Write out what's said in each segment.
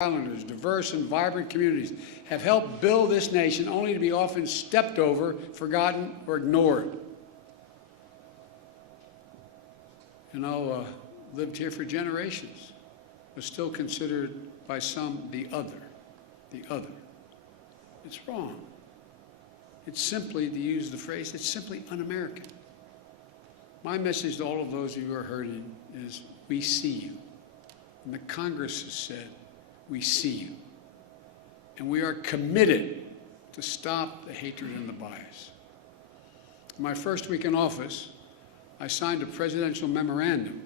Islanders, diverse and vibrant communities, have helped build this nation only to be often stepped over, forgotten, or ignored. Lived here for generations, but still considered by some the other. The other. It's wrong. It's simply, to use the phrase, it's simply un-American. My message to all of those of you who are hurting is, we see you. And the Congress has said, we see you. And we are committed to stop the hatred and the bias. In my first week in office, I signed a presidential memorandum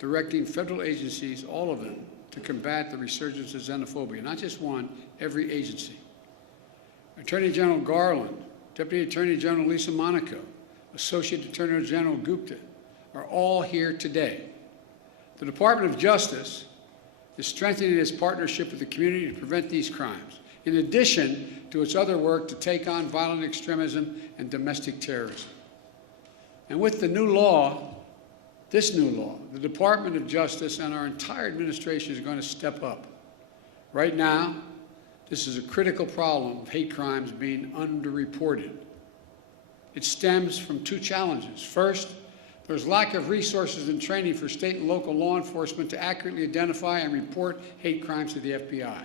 directing federal agencies, all of them, to combat the resurgence of xenophobia. Not just one, every agency. Attorney General Garland, Deputy Attorney General Lisa Monaco, Associate Attorney General Gupta are all here today. The Department of Justice is strengthening its partnership with the community to prevent these crimes, in addition to its other work to take on violent extremism and domestic terrorism. And with the new law, this new law, the Department of Justice and our entire administration is going to step up. Right now, this is a critical problem of hate crimes being underreported. It stems from two challenges. First, there's lack of resources and training for state and local law enforcement to accurately identify and report hate crimes to the FBI.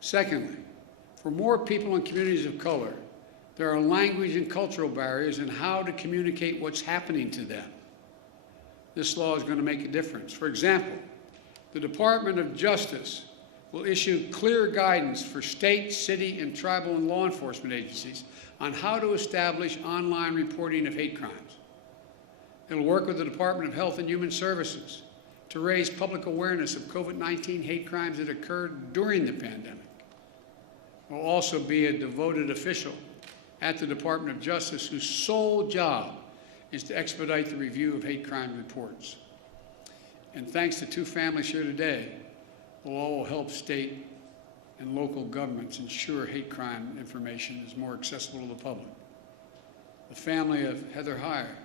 Secondly, for more people in communities of color, there are language and cultural barriers in how to communicate what's happening to them. This law is going to make a difference. For example, the Department of Justice will issue clear guidance for state, city, and tribal and law enforcement agencies on how to establish online reporting of hate crimes. It'll work with the Department of Health and Human Services to raise public awareness of COVID-19 hate crimes that occurred during the pandemic. It will also be a devoted official at the Department of Justice whose sole job is to expedite the review of hate crime reports. And thanks to two families here today, will all help state and local governments ensure hate crime information is more accessible to the public. The family of Heather Heyer,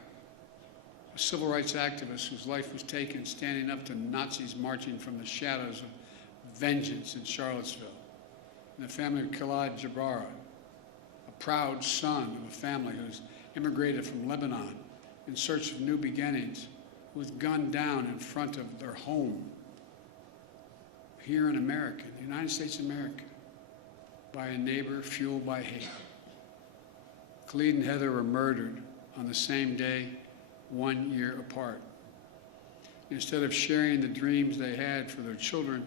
a civil rights activist whose life was taken standing up to Nazis marching from the shadows of vengeance in Charlottesville. And the family of Khalid Jabara, a proud son of a family who's immigrated from Lebanon in search of new beginnings, who was gunned down in front of their home here in America, the United States of America, by a neighbor fueled by hate. Khalid and Heather were murdered on the same day, 1 year apart. Instead of sharing the dreams they had for their children,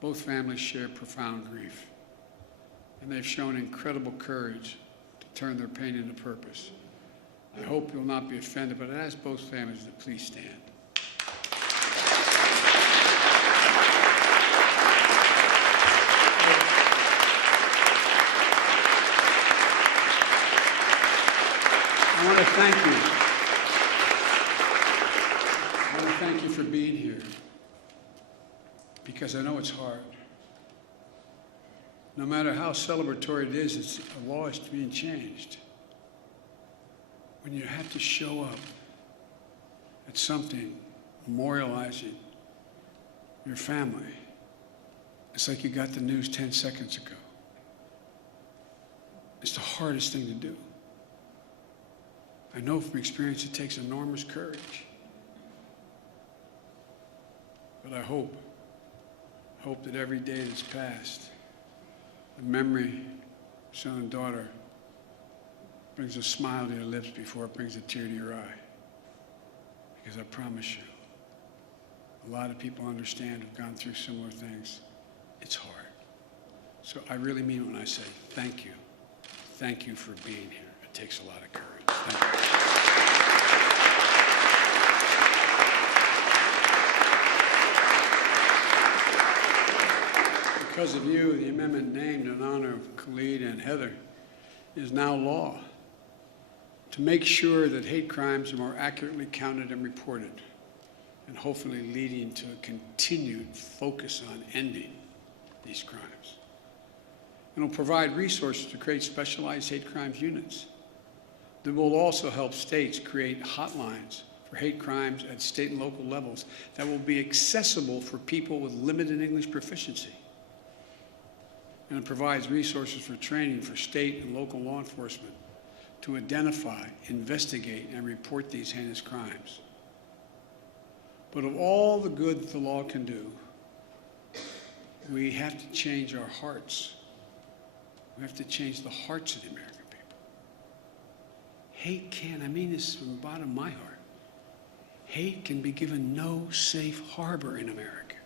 both families share profound grief. And they've shown incredible courage to turn their pain into purpose. I hope you'll not be offended, but I ask both families to please stand. I want to thank you. I want to thank you for being here, because I know it's hard. No matter how celebratory it is, a law is being changed. When you have to show up at something memorializing your family, it's like you got the news 10 seconds ago. It's the hardest thing to do. I know from experience it takes enormous courage. But I hope that every day that's passed, the memory of son and daughter brings a smile to your lips before it brings a tear to your eye. Because I promise you, a lot of people understand who've gone through similar things. It's hard. So I really mean it when I say thank you. Thank you for being here. It takes a lot of courage. Thank you. Because of you, the amendment named in honor of Khalid and Heather is now law, to make sure that hate crimes are more accurately counted and reported, and hopefully leading to a continued focus on ending these crimes. And will provide resources to create specialized hate crimes units. That will also help states create hotlines for hate crimes at state and local levels that will be accessible for people with limited English proficiency. and it provides resources for training for state and local law enforcement to identify, investigate, and report these heinous crimes. But of all the good that the law can do, we have to change our hearts. We have to change the hearts of the American people. Hate can, I mean this from the bottom of my heart, hate can be given no safe harbor in America.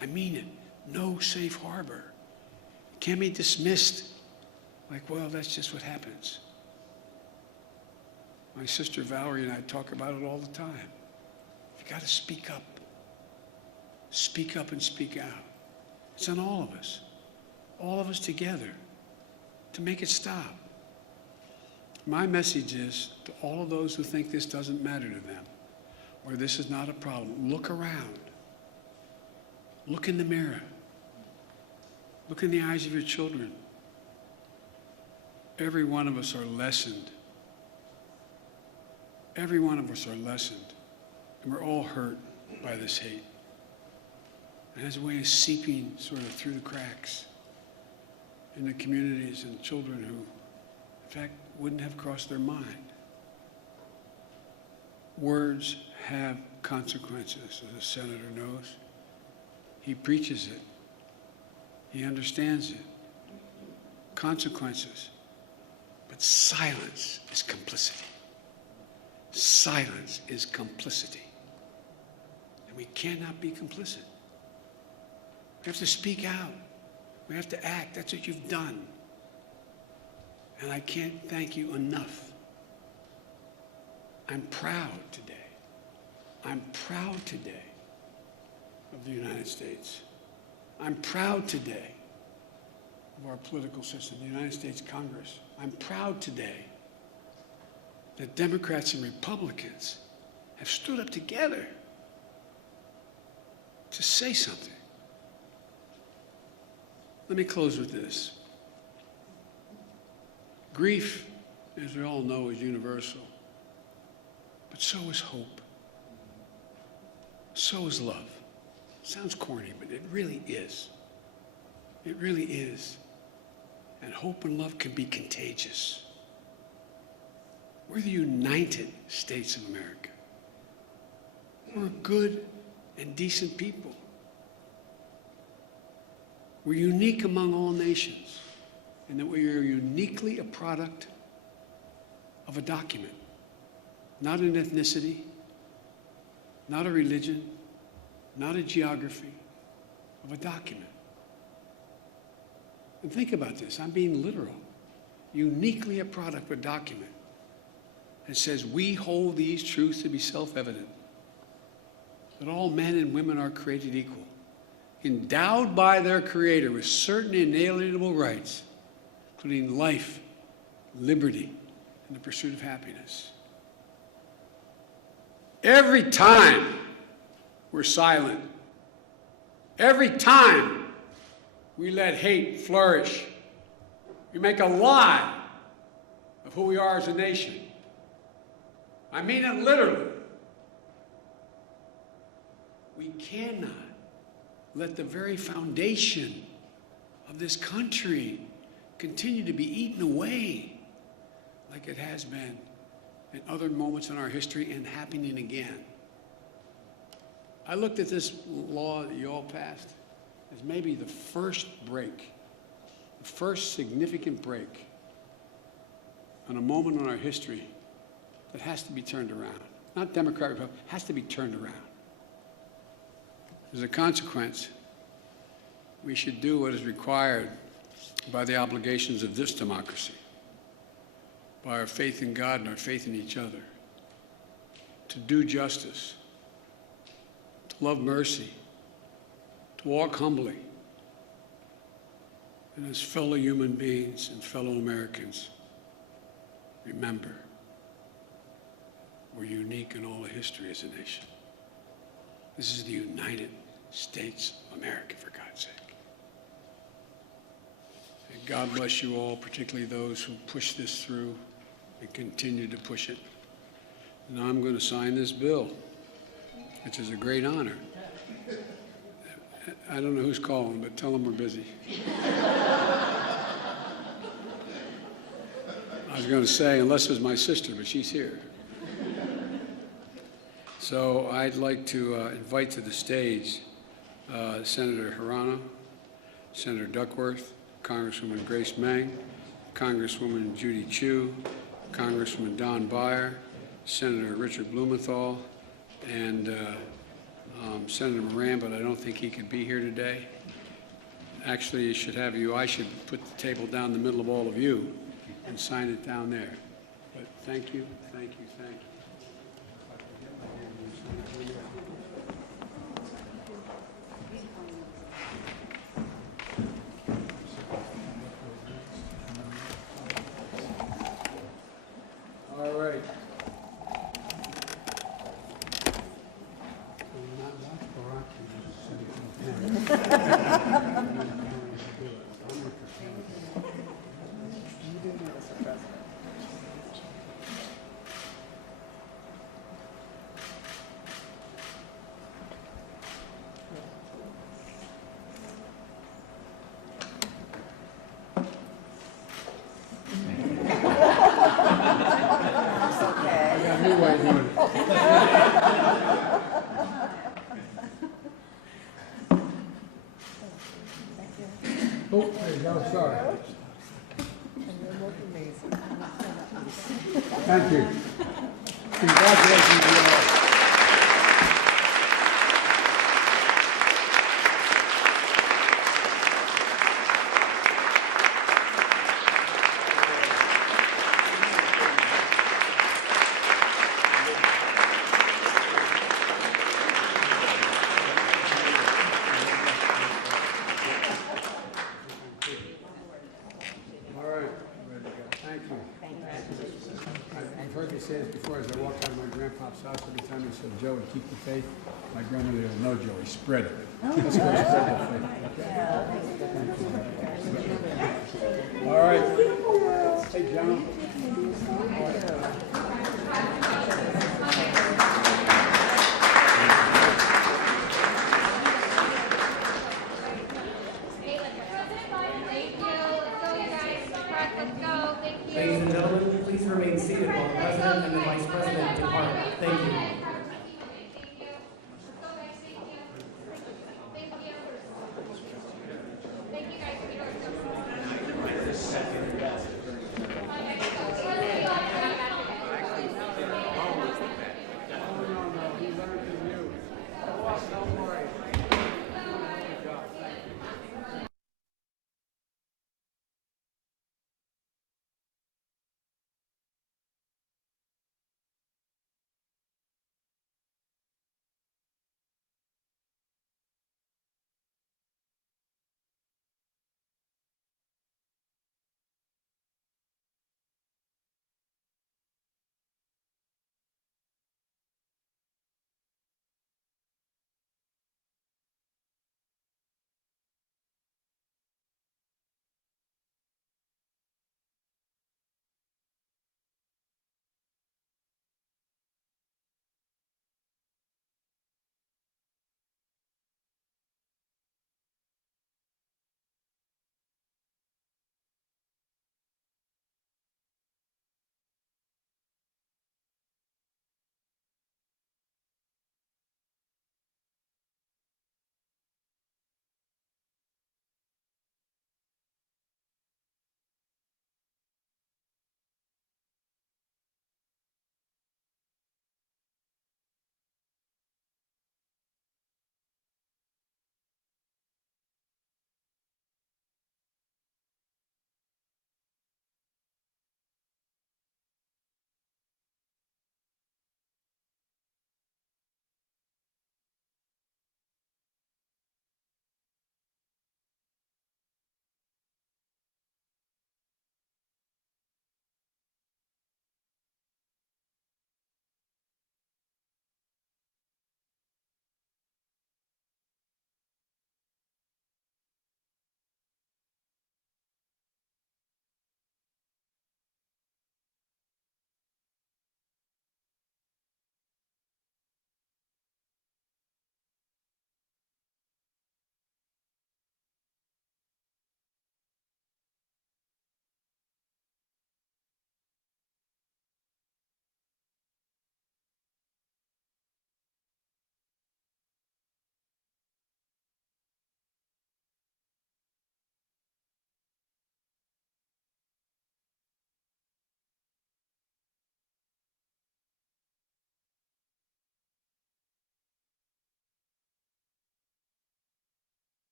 I mean it, no safe harbor. It can't be dismissed like, well, that's just what happens. My sister Valerie and I talk about it all the time. You've got to speak up. Speak up and speak out. It's on all of us together, to make it stop. My message is to all of those who think this doesn't matter to them, or this is not a problem, look around. Look in the mirror. Look in the eyes of your children. Every one of us are lessened. Every one of us are lessened. And we're all hurt by this hate. It has a way of seeping sort of through the cracks in the communities and children who, in fact, wouldn't have crossed their mind. Words have consequences, as the senator knows. He preaches it. He understands it. Consequences. But silence is complicity. Silence is complicity. And we cannot be complicit. We have to speak out. We have to act. That's what you've done. And I can't thank you enough. I'm proud today. I'm proud today of the United States. I'm proud today of our political system, the United States Congress. I'm proud today that Democrats and Republicans have stood up together to say something. Let me close with this. Grief, as we all know, is universal, but so is hope. So is love. Sounds corny, but it really is. It really is. And hope and love can be contagious. We're the United States of America. We're good and decent people. We're unique among all nations in that we are uniquely a product of a document, not an ethnicity, not a religion, not a geography, of a document. And think about this, I'm being literal. Uniquely a product of a document that says we hold these truths to be self-evident, that all men and women are created equal, endowed by their Creator with certain inalienable rights, including life, liberty, and the pursuit of happiness. Every time we're silent, every time we let hate flourish, we make a lie of who we are as a nation. I mean it literally. We cannot let the very foundation of this country continue to be eaten away like it has been in other moments in our history and happening again. I looked at this law that you all passed as maybe the first break, the first significant break on a moment in our history that has to be turned around. Not Democrat, Republican, has to be turned around. As a consequence, we should do what is required by the obligations of this democracy, by our faith in God and our faith in each other, to do justice, to love mercy, to walk humbly, and as fellow human beings and fellow Americans, remember, we're unique in all of history as a nation. This is the United States of America, for God's sake. And God bless you all, particularly those who push this through and continue to push it. Now I'm going to sign this bill, which is a great honor. I don't know who's calling, but tell them we're busy. was going to say, unless it was my sister, but she's here. So I'd like to invite to the stage Senator Hirono, Senator Duckworth, Congresswoman Grace Meng, Congresswoman Judy Chu, Congressman Don Beyer, Senator Richard Blumenthal, and Senator Moran, but I don't think he could be here today. Actually, I should put the table down the middle of all of you and sign it down there. But thank you, thank you, thank you. All right. Oh, there you go, sorry. Thank you. Congratulations to you all. I've heard me say this before as I walk out of my grandpa's house. Every time he said, Joey, keep the faith, my grandmother would no, Joey, spread it. Let's go spread the faith. Okay? All right. Hey, John. Ladies and gentlemen, please remain seated while the President and the Vice President depart. Thank you. Thank you guys.